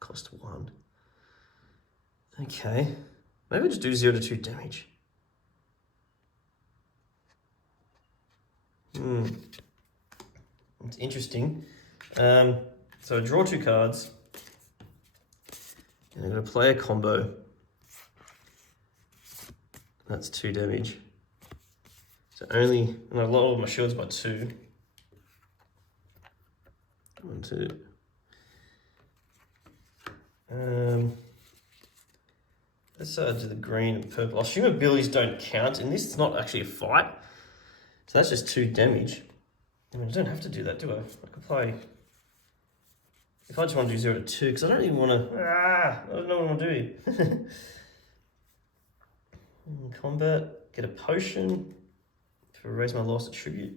Cost 1. Okay. Maybe I'll just do 0 to 2 damage. It's interesting. So I draw 2 cards. And I'm going to play a combo. That's 2 damage. So only, and I lower my shields by 2. 1, 2. Let's do the green and purple. I assume abilities don't count in this. It's not actually a fight. So that's just 2 damage. I mean, I don't have to do that, do I? I can play... If I just want to do 0 to 2, because I don't even want to... I don't know what I'm going to do. In combat, get a potion to erase my lost attribute.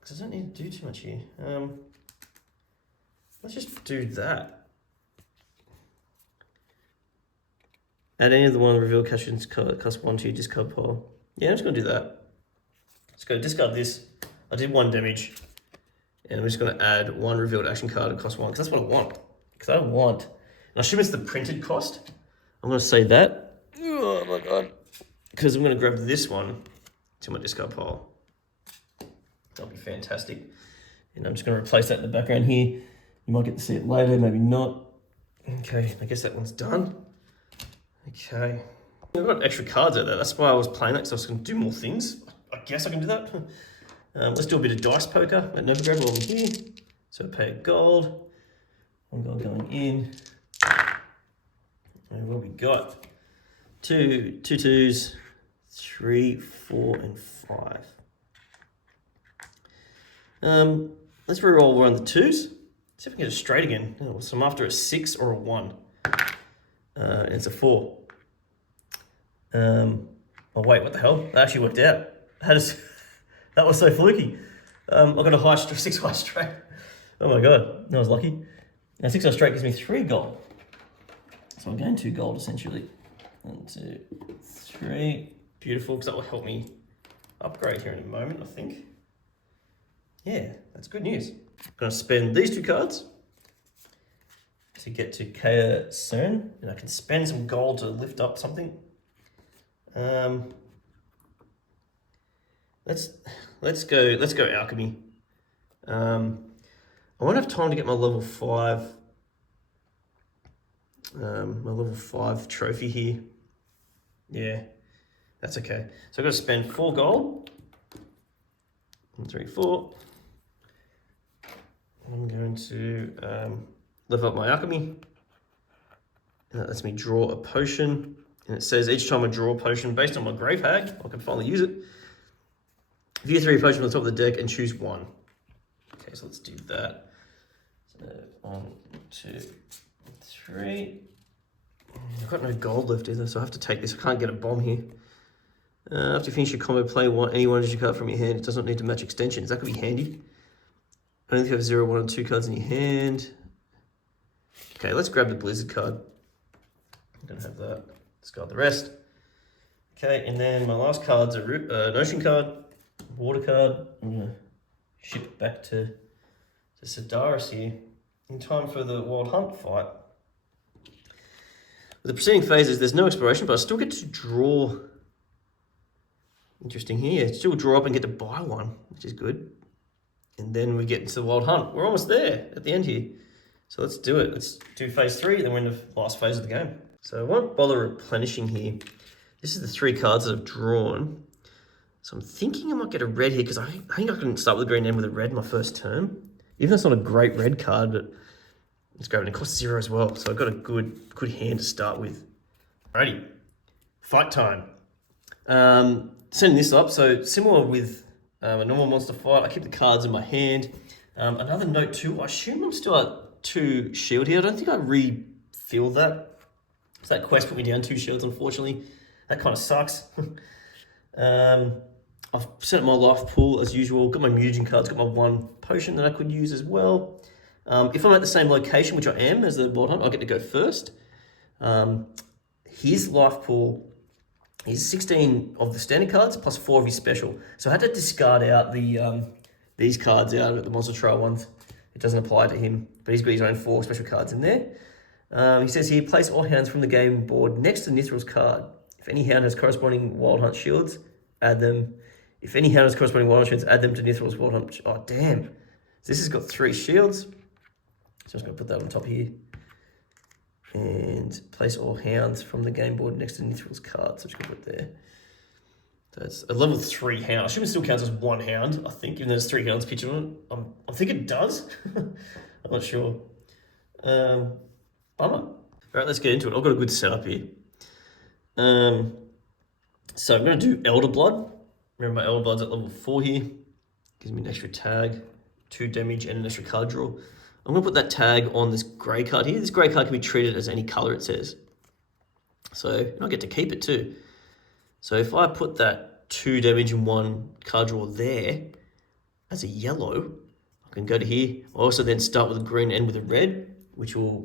Because I don't need to do too much here. Let's just do that. Add any of the 1 reveal castions cost 1 to your discard pile. Yeah, I'm just going to do that. Just go discard this. I did 1 damage. And I'm just going to add 1 revealed action card and cost 1. Because that's what I want. Because I want. And I assume it's the printed cost. I'm going to say that. Oh my god. Because I'm going to grab this one to my discard pile. That'll be fantastic. And I'm just going to replace that in the background here. You might get to see it later, maybe not. Okay, I guess that one's done. Okay. I've got extra cards out there. That's why I was playing that, because I was going to do more things. I guess I can do that. Let's do a bit of dice poker at Novigrad while we're here. So pay a gold. 1 gold going in. And what we got? Two twos, 3, 4, and 5. Let's reroll one of the twos. See if I can get it straight again. Oh, so I'm after a 6 or a 1. And it's a 4. Oh wait, what the hell? That actually worked out. That was so fluky. I got a 6 high straight. Oh my god, that was lucky. Now 6 high straight gives me 3 gold. So I'm going 2 gold essentially. 1, 2, 3. Beautiful, because that will help me upgrade here in a moment, I think. Yeah, that's good news. I'm going to spend these 2 cards to get to Kea Cern, and I can spend some gold to lift up something. Let's go alchemy. I won't have time to get my level 5. My level 5 trophy here. Yeah, that's okay. So I've got to spend 4 gold. 1, 3, 4. I'm going to level up my alchemy. And that lets me draw a potion. And it says each time I draw a potion based on my grave hag, I can finally use it. View 3 potion on the top of the deck and choose 1. Okay, so let's do that. So 1, 2, 3. I've got no gold left either, so I have to take this. I can't get a bomb here. After you finish your combo, play any one extra card from your hand. It does not need to match extensions. That could be handy. Only if you have 0, 1, and 2 cards in your hand. Okay, let's grab the Blizzard card. I'm going to have that. Discard the rest. Okay, and then my last card's an ocean card, water card. I'm going to ship it back to Sedaris here in time for the Wild Hunt fight. With the preceding phases, there's no exploration, but I still get to draw. Interesting here. Still draw up and get to buy one, which is good. And then we get into the Wild Hunt. We're almost there at the end here. So let's do it. Let's do phase 3, then we're in the last phase of the game. So I won't bother replenishing here. This is the 3 cards that I've drawn. So I'm thinking I might get a red here because I think I can start with a green and end with a red my first turn. Even though it's not a great red card, but it's great. And it costs 0 as well. So I've got a good hand to start with. Alrighty. Fight time. Setting this up. So similar with a normal monster fight, I keep the cards in my hand. Another note too, I assume I'm still at 2 shield here. I don't think I refilled that. So that quest put me down 2 shields, unfortunately. That kind of sucks. I've set up my life pool as usual. Got my mutagen cards, got my 1 potion that I could use as well. If I'm at the same location, which I am as the Wild Hunt, I get to go first. His life pool is 16 of the standard cards plus 4 of his special. So I had to discard out these cards out of the Monster Trail ones. It doesn't apply to him, but he's got his own 4 special cards in there. He says here, place all hounds from the game board next to Nithral's card. If any hound has corresponding Wild Hunt shields, add them. If any hound has corresponding Wild Hunt shields, add them to Nithral's Wild Hunt. Oh, damn. So this has got 3 shields. So I'm just going to put that on top here. And place all hounds from the game board next to Nithral's card. So I'm just going to put it there. So it's a level 3 hound. I assume it still counts as 1 hound, I think, even though there's 3 hounds pictured on it. I think it does. I'm not sure. Bummer. All right, let's get into it. I've got a good setup here. So I'm going to do Elder Blood. Remember, my Elder Blood's at level 4 here. Gives me an extra tag, 2 damage, and an extra card draw. I'm going to put that tag on this grey card here. This grey card can be treated as any colour, it says. So I get to keep it too. So if I put that 2 damage and 1 card draw there as a yellow, I can go to here. I also then start with a green and end with a red, which will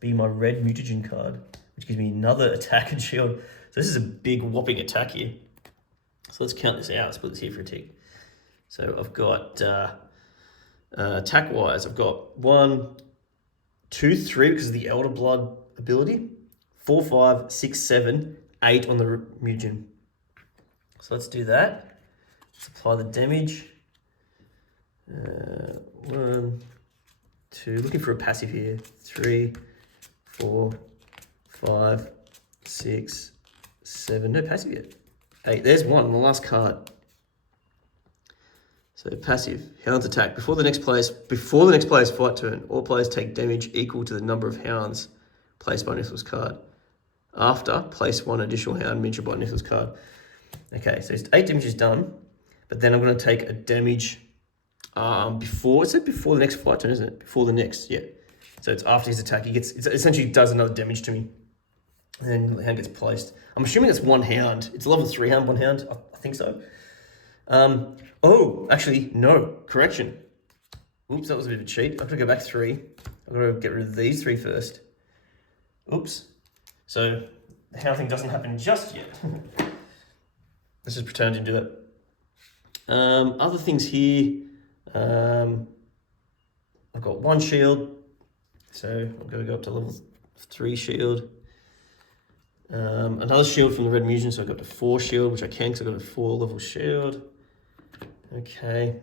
be my red mutagen card, which gives me another attack and shield. So this is a big whopping attack here. So let's count this out. Let's put this here for a tick. So I've got attack wise, I've got 1, 2, 3 because of the Elder Blood ability, 4, 5, 6, 7, 8 on the mutagen. So let's do that. Let's apply the damage. 1, 2, looking for a passive here. 3, 4, 5, 6, 7. No passive yet. 8. There's 1 on the last card. So passive, hounds attack. Before the next player's fight turn, all players take damage equal to the number of hounds placed by Nithral's card. After, place one additional hound miniature by Nithral's card. Okay, so it's 8 damage is done, but then I'm going to take a damage before, is it before the next fight turn, isn't it? Before the next, yeah. So it's after his attack, it essentially does another damage to me. And then the hound gets placed. I'm assuming it's one hound. It's level 3 hound, one hound. I think so. Oh, actually, no. Correction. Oops, that was a bit of a cheat. I've got to go back 3. I've got to get rid of these 3 first. Oops. So the hound thing doesn't happen just yet. Let's just pretend I didn't do that. Other things here. I've got 1 shield. So I'm going to go up to level 3 shield. Another shield from the red mutant, so I got to 4 shield, which I can because I got a 4 level shield. Okay.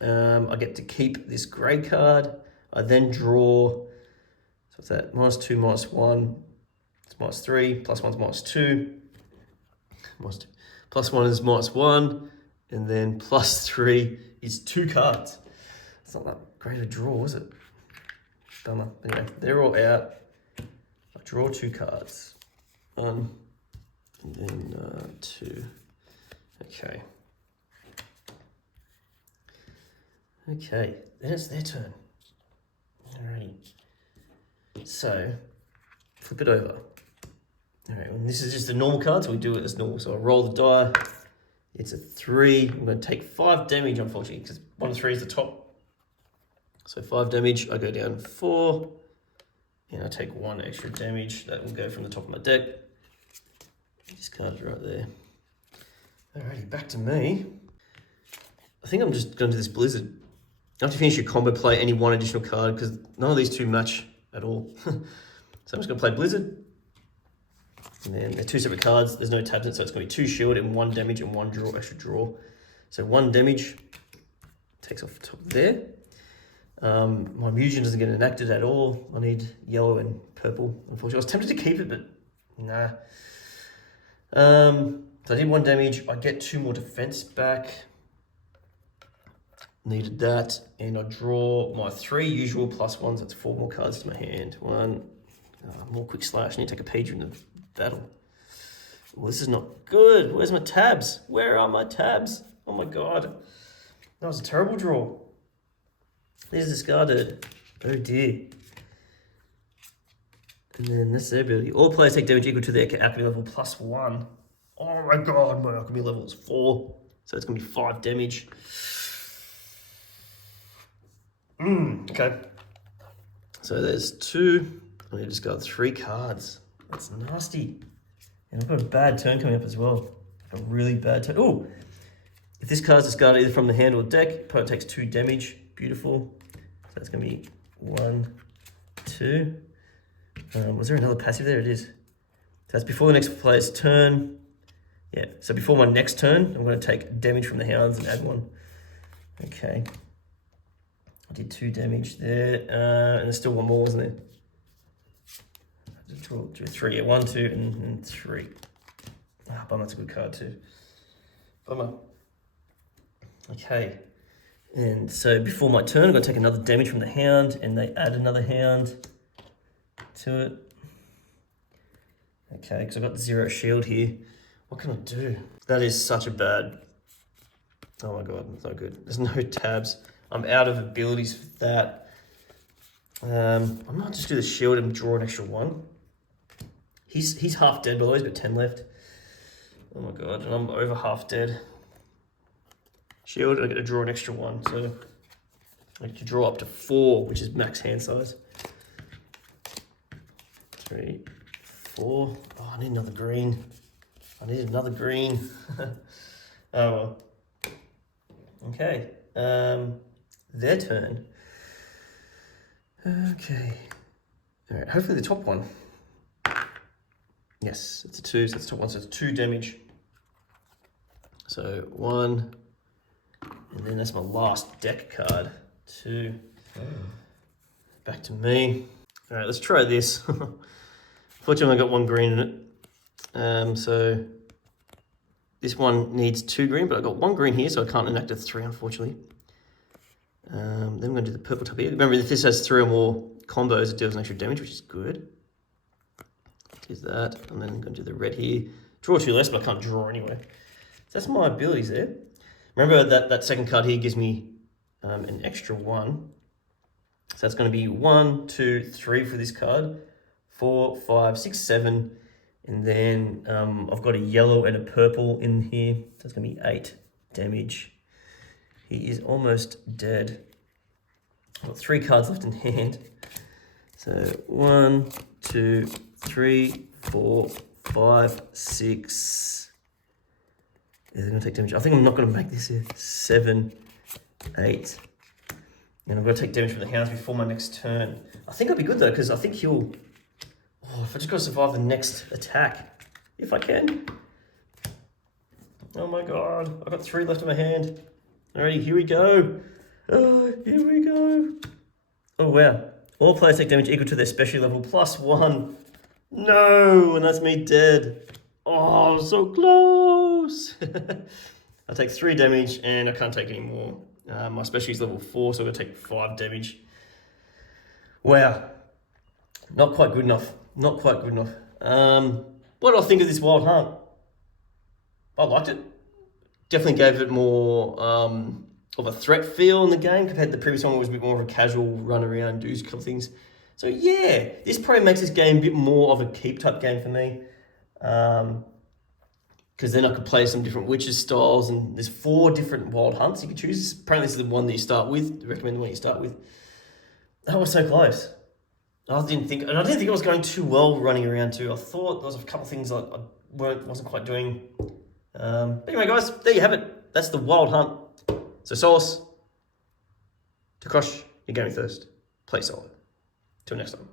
I get to keep this grey card. I then draw. So what's that? -2, -1. It's -3. +1's -2. -2. +1 is -1, and then +3 is 2 cards. It's not that great a draw, is it? Bummer. Anyway, they're all out. I draw 2 cards. 1, and then 2. Okay. Okay, then it's their turn. Alrighty. So, flip it over. Alright, and this is just a normal card, so we do it as normal. So I roll the die. It's a 3. I'm going to take 5 damage, unfortunately, because 1 of 3 is the top. So 5 damage. I go down 4. And I take 1 extra damage. That will go from the top of my deck. Discard it right there. Alrighty, back to me. I think I'm just going to do this Blizzard. After you finish your combo, play any 1 additional card, because none of these 2 match at all. So I'm just going to play Blizzard. And then they're 2 separate cards. There's no tabs in it, so it's going to be 2 shield and 1 damage and 1 draw, extra draw. So 1 damage takes off the top there. My Musion doesn't get enacted at all. I need yellow and purple. Unfortunately, I was tempted to keep it, but nah. So I did 1 damage. I get 2 more defense back. Needed that, and I draw my 3 usual +1s. That's 4 more cards to my hand. 1 more quick slash. I need to take a page in the battle. Well, this is not good. Where's my tabs? Where are my tabs? Oh my god, that was a terrible draw. These discarded. Oh dear. And then that's their ability. All players take damage equal to their alchemy level +1. Oh my god, my alchemy level is 4. So it's going to be 5 damage. Okay. So there's 2. I need to discard 3 cards. That's nasty. And I've got a bad turn coming up as well. A really bad turn. Oh! If this card's discarded either from the hand or deck, opponent takes 2 damage. Beautiful. So that's going to be 1, 2. Was there another passive there? It is. So that's before the next player's turn. Yeah, so before my next turn, I'm going to take damage from the hounds and add 1. Okay. I did 2 damage there. And there's still 1 more, wasn't there? I did draw 3. Yeah, 1, 2, and 3. Ah, bummer, that's a good card too. Bummer. Okay. And so before my turn, I'm going to take another damage from the hound, and they add another hound to it. Okay, because I've got 0 shield here. What can I do? That is such a bad... Oh my god, it's not good. There's no tabs. I'm out of abilities for that. I might just do the shield and draw an extra 1. He's half dead, by the way. He's got 10 left. Oh my god, and I'm over half dead. Shield, and I get to draw an extra 1. So I get to draw up to 4, which is max hand size. 3, 4. Oh, I need another green. I need another green. Oh well. Okay. Their turn. Okay. All right. Hopefully the top one. Yes, it's a 2. So it's the top one. So it's 2 damage. So 1, and then that's my last deck card. 2. Back to me. All right. Let's try this. Fortunately, I got 1 green in it. So this one needs 2 green, but I got 1 green here, so I can't enact a 3, unfortunately. Then I'm going to do the purple top here. Remember, if this has 3 or more combos, it deals an extra damage, which is good. Use that, and then I'm going to do the red here. Draw 2 less, but I can't draw anyway. So that's my abilities there. Remember that second card here gives me an extra 1. So that's going to be 1, 2, 3 for this card. 4, 5, 6, 7. And then I've got a yellow and a purple in here. So it's going to be 8 damage. He is almost dead. I've got 3 cards left in hand. So 1, 2, 3, 4, 5, 6. Yeah, they're going to take damage. I think I'm not going to make this here. 7, 8. And I'm going to take damage from the hounds before my next turn. I think I'll be good though, because I think he'll... Oh, if I just got to survive the next attack. If I can. Oh my god. I've got 3 left in my hand. Alrighty, here we go. Oh, here we go. Oh wow. All players take damage equal to their special level +1. No, and that's me dead. Oh, so close. I take 3 damage and I can't take any more. My specialty is level 4, so I'm going to take 5 damage. Wow. Not quite good enough. Not quite good enough. What do I think of this Wild Hunt? I liked it. Definitely gave it more of a threat feel in the game compared to the previous one, where it was a bit more of a casual run around, do a couple of things. So yeah, this probably makes this game a bit more of a keep type game for me. Because then I could play some different Witches styles, and there's 4 different Wild Hunts you can choose. Apparently this is the one that you start with. I recommend the one you start with. That was so close. I didn't think it was going too well running around too. I thought there was a couple of things I wasn't quite doing. But anyway, guys, there you have it. That's the Wild Hunt. So Solace, to crush your gaming thirst, play solid. Till next time.